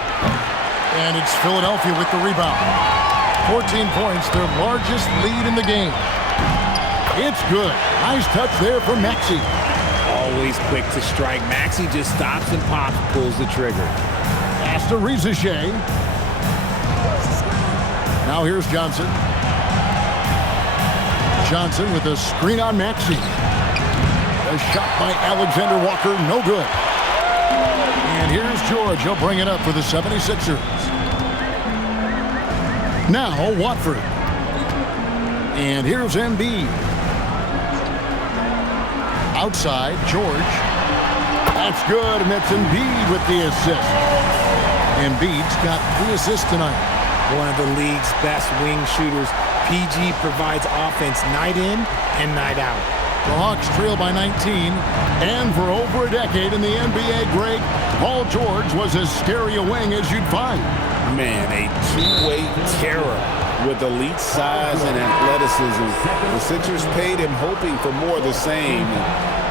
And it's Philadelphia with the rebound. 14 points, their largest lead in the game. It's good. Nice touch there from Maxey. Always quick to strike. Maxey just stops and pops, pulls the trigger. Pass to Rizeshay. Now here's Johnson. Johnson with a screen on Maxey. A shot by Alexander Walker, no good. And here's George. He'll bring it up for the 76ers. Now Watford. And here's Embiid. Outside, George. That's good, and that's Embiid with the assist. Embiid's got 3 assists tonight. One of the league's best wing shooters. PG provides offense night in and night out. The Hawks trail by 19, and for over a decade in the NBA great, Paul George was as scary a wing as you'd find. Man, a two-way terror with elite size and athleticism. The Sixers paid him hoping for more of the same,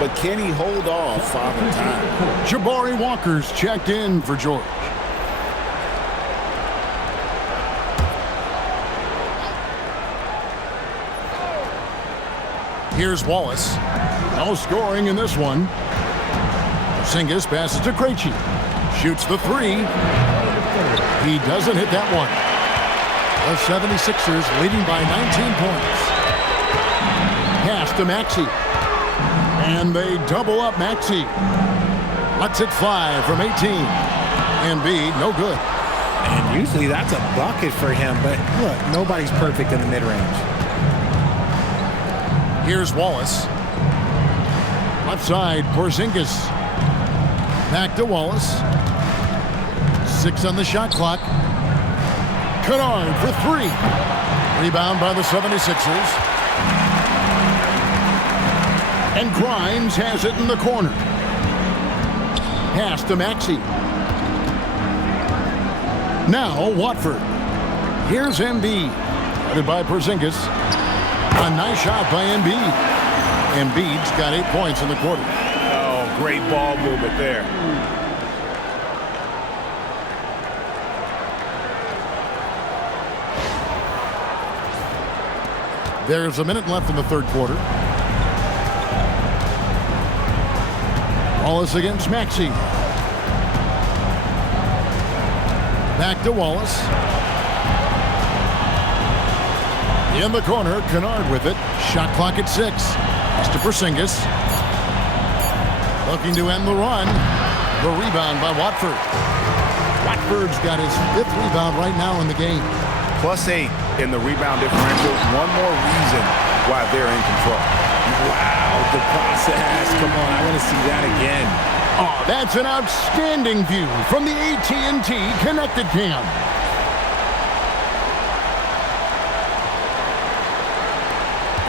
but can he hold off Father Time? Jabari Walker's checked in for George. Here's Wallace. No scoring in this one. Porzingis passes to Krejci. Shoots the 3. He doesn't hit that one. The 76ers leading by 19 points. Pass to Maxey. And they double up Maxey. Lets it fly from 18. Embiid, no good. And usually that's a bucket for him, but look, nobody's perfect in the mid-range. Here's Wallace. Left side, Porzingis. Back to Wallace. 6 on the shot clock. Kennard for 3. Rebound by the 76ers. And Grimes has it in the corner. Pass to Maxey. Now Watford. Here's Embiid. Headed by Porzingis. A nice shot by Embiid. Embiid's got 8 points in the quarter. Oh, great ball movement there. There's a minute left in the third quarter. Wallace against Maxey. Back to Wallace. In the corner, Kennard with it. Shot clock at 6. It's to Porzingis. Looking to end the run. The rebound by Watford. Watford's got his 5th rebound right now in the game. +8 in the rebound differential. One more reason why they're in control. Wow, the process. Come on, I want to see that again. Oh, that's an outstanding view from the AT&T Connected Cam.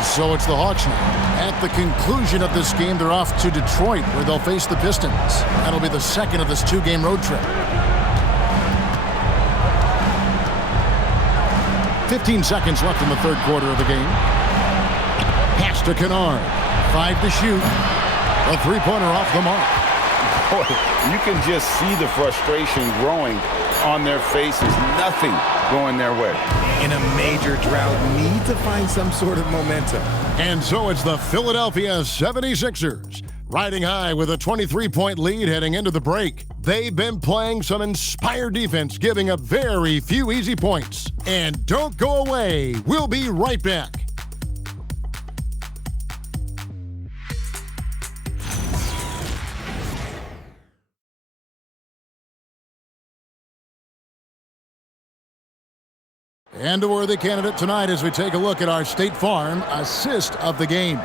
So it's the Hawks now. At the conclusion of this game, they're off to Detroit, where they'll face the Pistons. That'll be the second of this 2-game road trip. 15 seconds left in the third quarter of the game. Pass to Kennard. 5 to shoot. A three-pointer off the mark. Boy, you can just see the frustration growing on their faces. Nothing going their way. In a major drought, need to find some sort of momentum. And so it's the Philadelphia 76ers. Riding high with a 23-point lead heading into the break. They've been playing some inspired defense, giving up very few easy points. And don't go away. We'll be right back. And a worthy candidate tonight as we take a look at our State Farm assist of the game.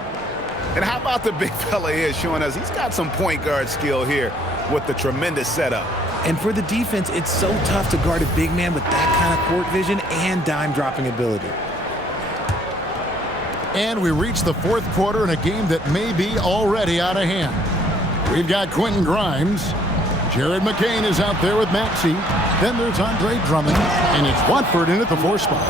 And how about the big fella here showing us he's got some point guard skill here with the tremendous setup. And for the defense, it's so tough to guard a big man with that kind of court vision and dime-dropping ability. And we reach the fourth quarter in a game that may be already out of hand. We've got Quentin Grimes. Jared McCain is out there with Maxey. Then there's Andre Drummond. And it's Watford in at the 4 spot.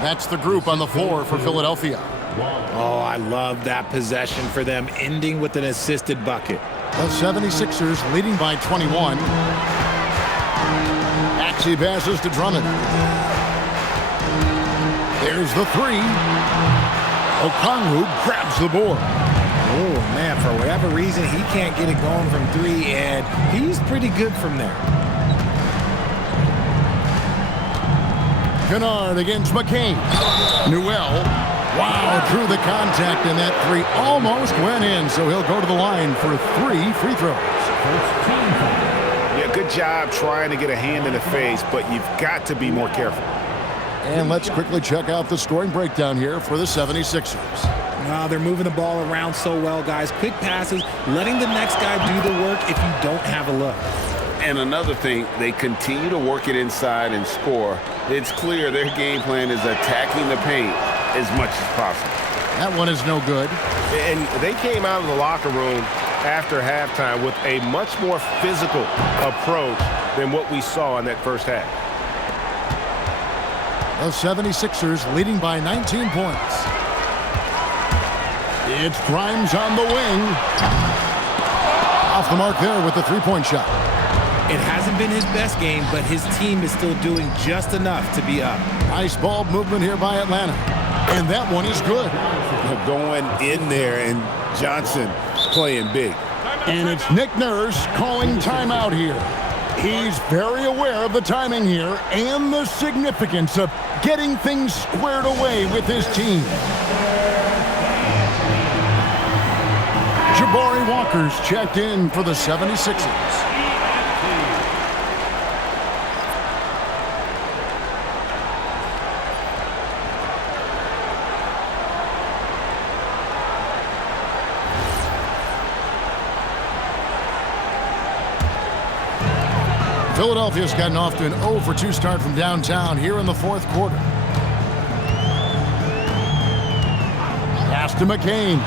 That's the group on the floor for Philadelphia. Oh, I love that possession for them, ending with an assisted bucket. The 76ers leading by 21. Maxey passes to Drummond. There's the 3. Okongwu grabs the board. Oh, man, for whatever reason, he can't get it going from 3, and he's pretty good from there. Kennard against McCain. Newell. Wow, through the contact, and that 3 almost went in, so he'll go to the line for 3 free throws. Yeah, good job trying to get a hand in the face, but you've got to be more careful. And let's quickly check out the scoring breakdown here for the 76ers. Wow, they're moving the ball around so well, guys. Quick passes, letting the next guy do the work if you don't have a look. And another thing, they continue to work it inside and score. It's clear their game plan is attacking the paint as much as possible. That one is no good. And they came out of the locker room after halftime with a much more physical approach than what we saw in that first half. The 76ers leading by 19 points. It's Grimes on the wing. Off the mark there with the 3-point shot. It hasn't been his best game, but his team is still doing just enough to be up. Nice ball movement here by Atlanta. And that one is good. Going in there, and Johnson playing big. And it's Nick Nurse calling timeout here. He's very aware of the timing here and the significance of getting things squared away with his team. Jabari Walker's checked in for the 76ers. Philadelphia's gotten off to an 0-for-2 start from downtown here in the fourth quarter. Pass to McCain.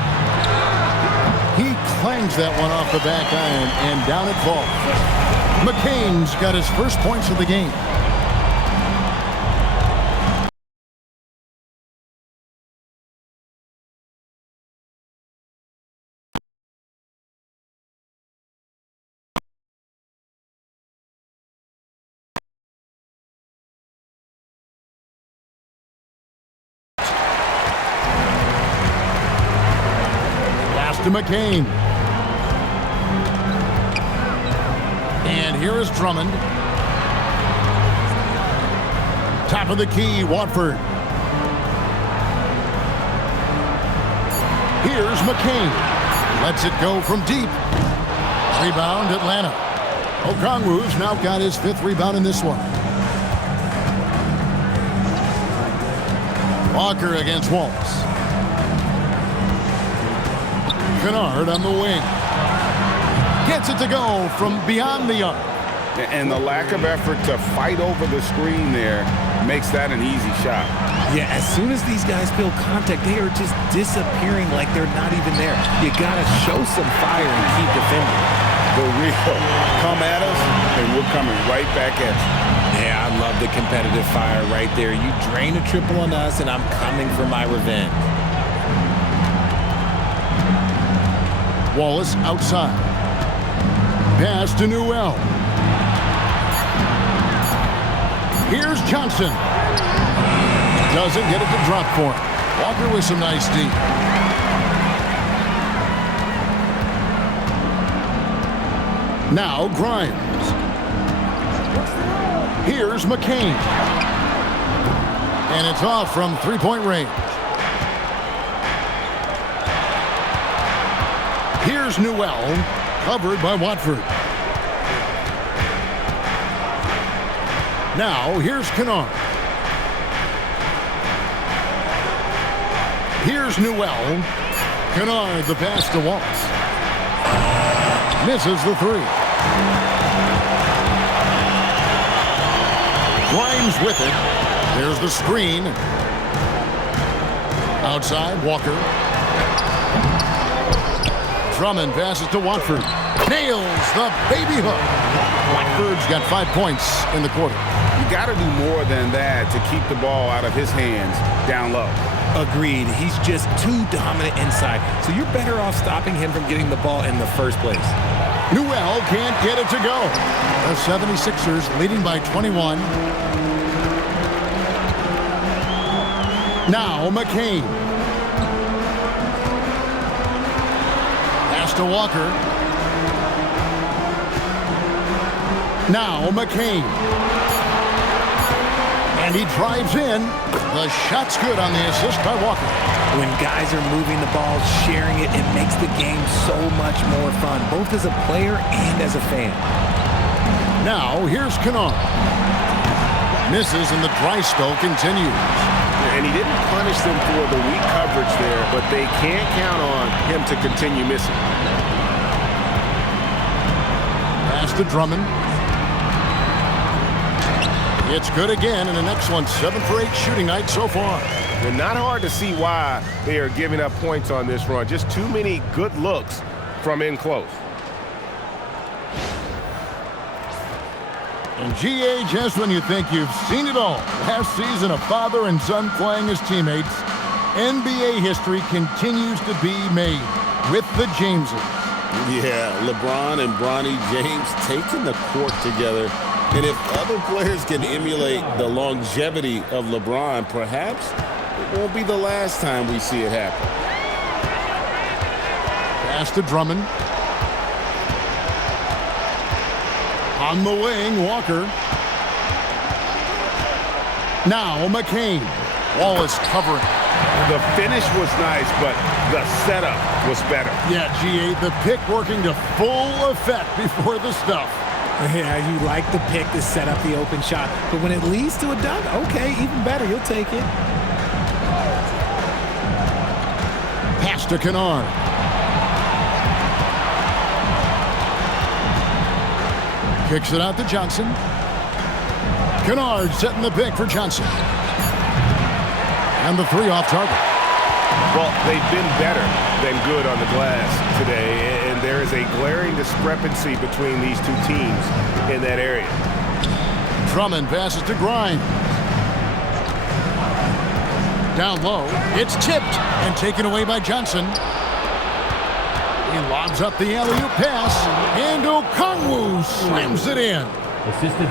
He clangs that one off the back iron, and down it falls. McCain's got his first points of the game. To McCain. And here is Drummond. Top of the key, Watford. Here's McCain. Lets it go from deep. Rebound, Atlanta. Okongwu's now got his 5th rebound in this one. Walker against Wallace. Kennard on the wing. Gets it to go from beyond the arc. And the lack of effort to fight over the screen there makes that an easy shot. Yeah, as soon as these guys feel contact, they are just disappearing like they're not even there. You got to show some fire and keep defending. The real come at us, and we're coming right back at you. Yeah, I love the competitive fire right there. You drain a triple on us, and I'm coming for my revenge. Wallace outside. Pass to Newell. Here's Johnson. Doesn't get it to drop for him. Walker with some nice D. Now Grimes. Here's McCain. And it's off from three-point range. Here's Newell, covered by Watford. Now here's Kennard. Here's Newell. Kennard, the pass to Wallace. Misses the 3. Grimes with it. There's the screen. Outside, Walker. Drummond passes to Watford. Nails the baby hook. Watford's got 5 points in the quarter. You got to do more than that to keep the ball out of his hands down low. Agreed. He's just too dominant inside. So you're better off stopping him from getting the ball in the first place. Newell can't get it to go. The 76ers leading by 21. Now McCain. Pass to Walker. Now McCain. And he drives in. The shot's good on the assist by Walker. When guys are moving the ball, sharing it, it makes the game so much more fun, both as a player and as a fan. Now, here's Kennard. Misses, and the dry spell continues. And he didn't punish them for the weak coverage there, but they can't count on him to continue missing. Pass to Drummond. It's good again, and an excellent 7 for 8 shooting night so far. And not hard to see why they are giving up points on this run. Just too many good looks from in close. And GA, just when you think you've seen it all, last season a father and son playing as teammates, NBA history continues to be made with the Jameses. Yeah, LeBron and Bronny James taking the court together. And if other players can emulate the longevity of LeBron, perhaps it won't be the last time we see it happen. Pass to Drummond. On the wing, Walker. Now McCain. Wallace covering. The finish was nice, but the setup was better. Yeah, GA, the pick working to full effect before the stuff. Yeah, you like the pick to set up the open shot, but when it leads to a dunk, okay, even better, you'll take it. Pass to Kennard. Kicks it out to Johnson. Kennard setting the pick for Johnson. And the 3 off target. Well, they've been better than good on the glass today, and there is a glaring discrepancy between these two teams in that area. Drummond passes to Grimes. Down low, it's tipped and taken away by Johnson. He lobs up the alley-oop pass, and Okongwu slams it in.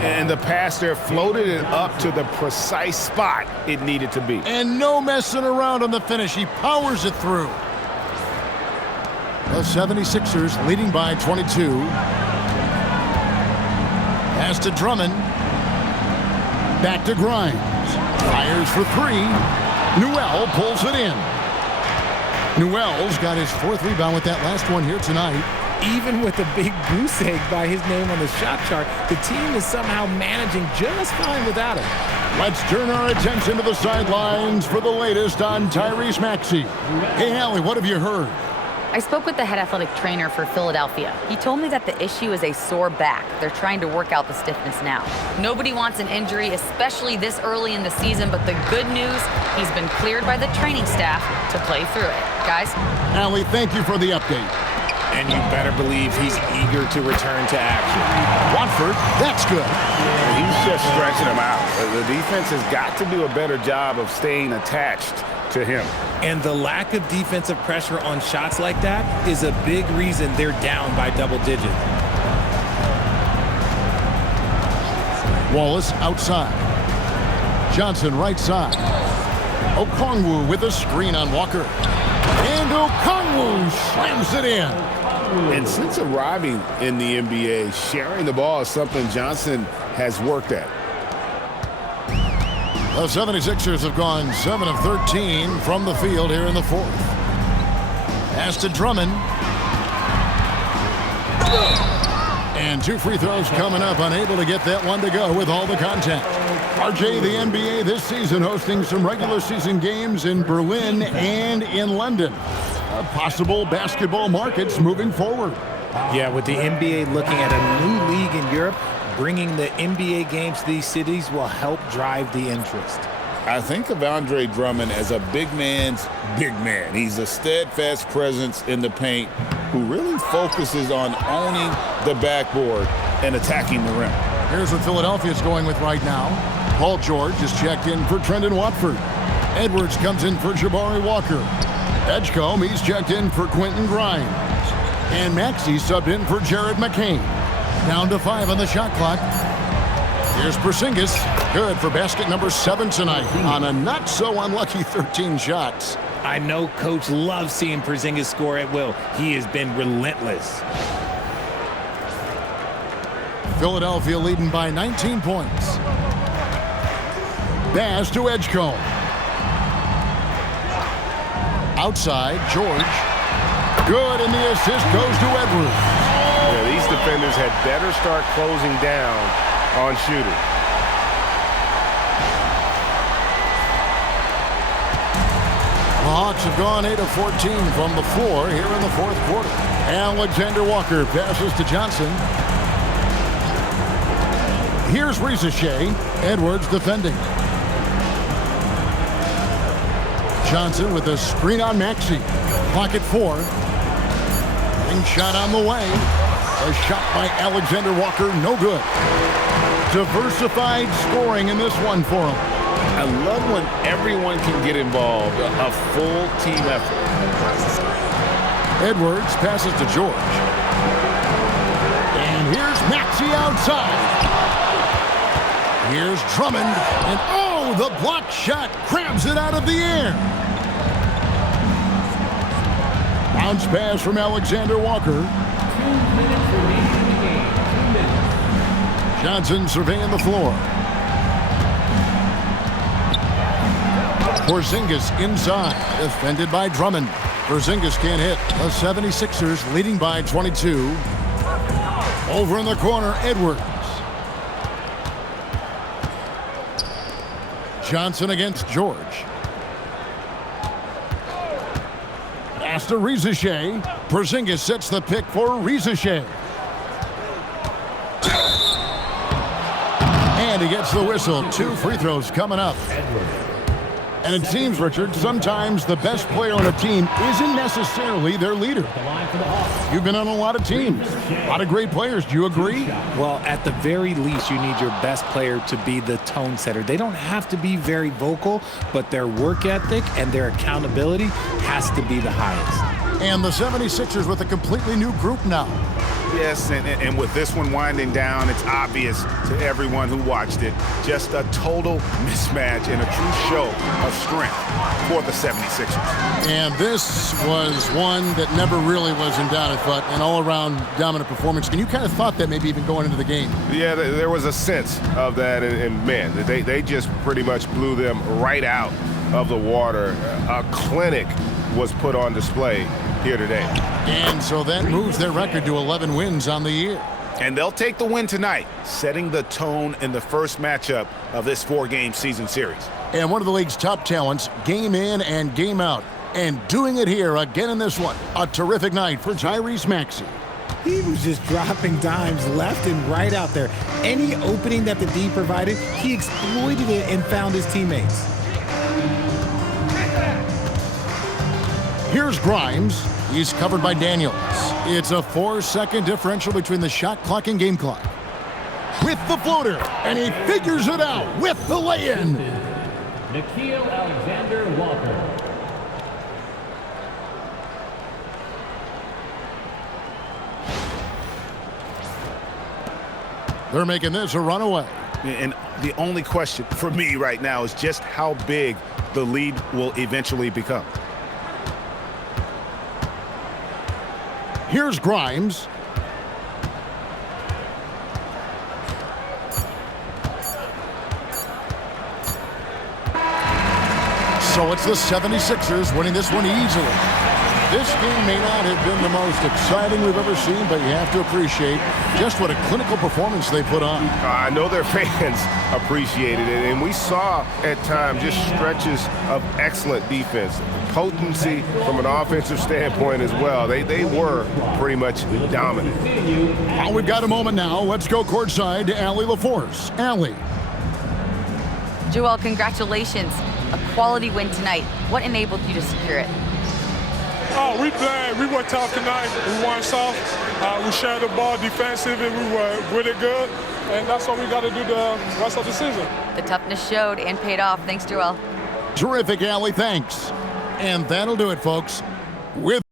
And the pass there floated it up to the precise spot it needed to be. And no messing around on the finish. He powers it through. The 76ers leading by 22. Pass to Drummond. Back to Grimes. Fires for 3. Newell pulls it in. Newell's got his 4th rebound with that last one here tonight. Even with a big goose egg by his name on the shot chart, the team is somehow managing just fine without him. Let's turn our attention to the sidelines for the latest on Tyrese Maxey. Hey, Allie, what have you heard? I spoke with the head athletic trainer for Philadelphia. He told me that the issue is a sore back. They're trying to work out the stiffness now. Nobody wants an injury, especially this early in the season, but the good news, he's been cleared by the training staff to play through it. Guys? Allie, thank you for the update. And you better believe he's eager to return to action. Watford, that's good. He's just stretching him out. The defense has got to do a better job of staying attached to him. And the lack of defensive pressure on shots like that is a big reason they're down by double digits. Wallace outside. Johnson right side. Okongwu with a screen on Walker. And Okongwu slams it in. And since arriving in the NBA, sharing the ball is something Johnson has worked at. The 76ers have gone 7 of 13 from the field here in the 4th. Pass to Drummond. And 2 free throws coming up, unable to get that one to go with all the contact. RJ, the NBA this season hosting some regular season games in Berlin and in London. Possible basketball markets moving forward. Yeah, with the NBA looking at a new league in Europe, bringing the NBA games to these cities will help drive the interest. I think of Andre Drummond as a big man's big man. He's a steadfast presence in the paint who really focuses on owning the backboard and attacking the rim. Here's what Philadelphia's going with right now. Paul George is checked in for Trendon Watford. Edwards comes in for Jabari Walker. Edgecombe, he's checked in for Quentin Grimes. And Maxey subbed in for Jared McCain. Down to 5 on the shot clock. Here's Porzingis. Good for basket number 7 tonight on a not-so-unlucky 13 shots. I know Coach loves seeing Porzingis score at will. He has been relentless. Philadelphia leading by 19 points. Pass to Edgecombe. Outside, George. Good, and the assist goes to Edwards. Yeah, these defenders had better start closing down on shooting. The Hawks have gone 8 of 14 from the floor here in the 4th quarter. Alexander Walker passes to Johnson. Here's Risache. Edwards defending. Johnson with a screen on Maxey. Clock at 4. Ring shot on the way. A shot by Alexander Walker, no good. Diversified scoring in this one for him. I love when everyone can get involved, a full team effort. Edwards passes to George. And here's Maxey outside. Here's Drummond, and oh, the block shot grabs it out of the air. Bounce pass from Alexander Walker. 2 minutes remaining in the game. 2 minutes. Johnson surveying the floor. Porzingis inside, defended by Drummond. Porzingis can't hit. The 76ers leading by 22. Over in the corner, Edwards. Johnson against George. Pass to Risache. Porzingis sets the pick for Risache. And he gets the whistle. 2 free throws coming up. And it seems, Richard, sometimes the best player on a team isn't necessarily their leader. You've been on a lot of teams, a lot of great players. Do you agree? Well, at the very least, you need your best player to be the tone setter. They don't have to be very vocal, but their work ethic and their accountability has to be the highest. And the 76ers with a completely new group now. Yes, and with this one winding down, it's obvious to everyone who watched it. Just a total mismatch and a true show of strength for the 76ers. And this was one that never really was in doubt, I thought, an all-around dominant performance. And you kind of thought that maybe even going into the game. Yeah, there was a sense of that, and man, they just pretty much blew them right out of the water. A clinic was put on display here today. And so that moves their record to 11 wins on the year. And they'll take the win tonight, setting the tone in the first matchup of this 4-game season series. And one of the league's top talents, game in and game out. And doing it here again in this one. A terrific night for Tyrese Maxey. He was just dropping dimes left and right out there. Any opening that the D provided, he exploited it and found his teammates. Here's Grimes. He's covered by Daniels. It's a 4-second differential between the shot clock and game clock. With the floater, and he figures it out with the lay-in. Nickeil Alexander-Walker. They're making this a runaway. And the only question for me right now is just how big the lead will eventually become. Here's Grimes. So it's the 76ers winning this one easily. This game may not have been the most exciting we've ever seen, but you have to appreciate just what a clinical performance they put on. I know their fans appreciated it, and we saw at times just stretches of excellent defense. Potency from an offensive standpoint as well. They were pretty much dominant. Well, we've got a moment now. Let's go courtside to Allie LaForce. Allie. Joel, congratulations. A quality win tonight. What enabled you to secure it? Oh, we played. We were tough tonight. We won soft. We shared the ball defensively. We were really good. And that's what we got to do the rest of the season. The toughness showed and paid off. Thanks, Joel. Terrific, Allie. Thanks. And that'll do it, folks. With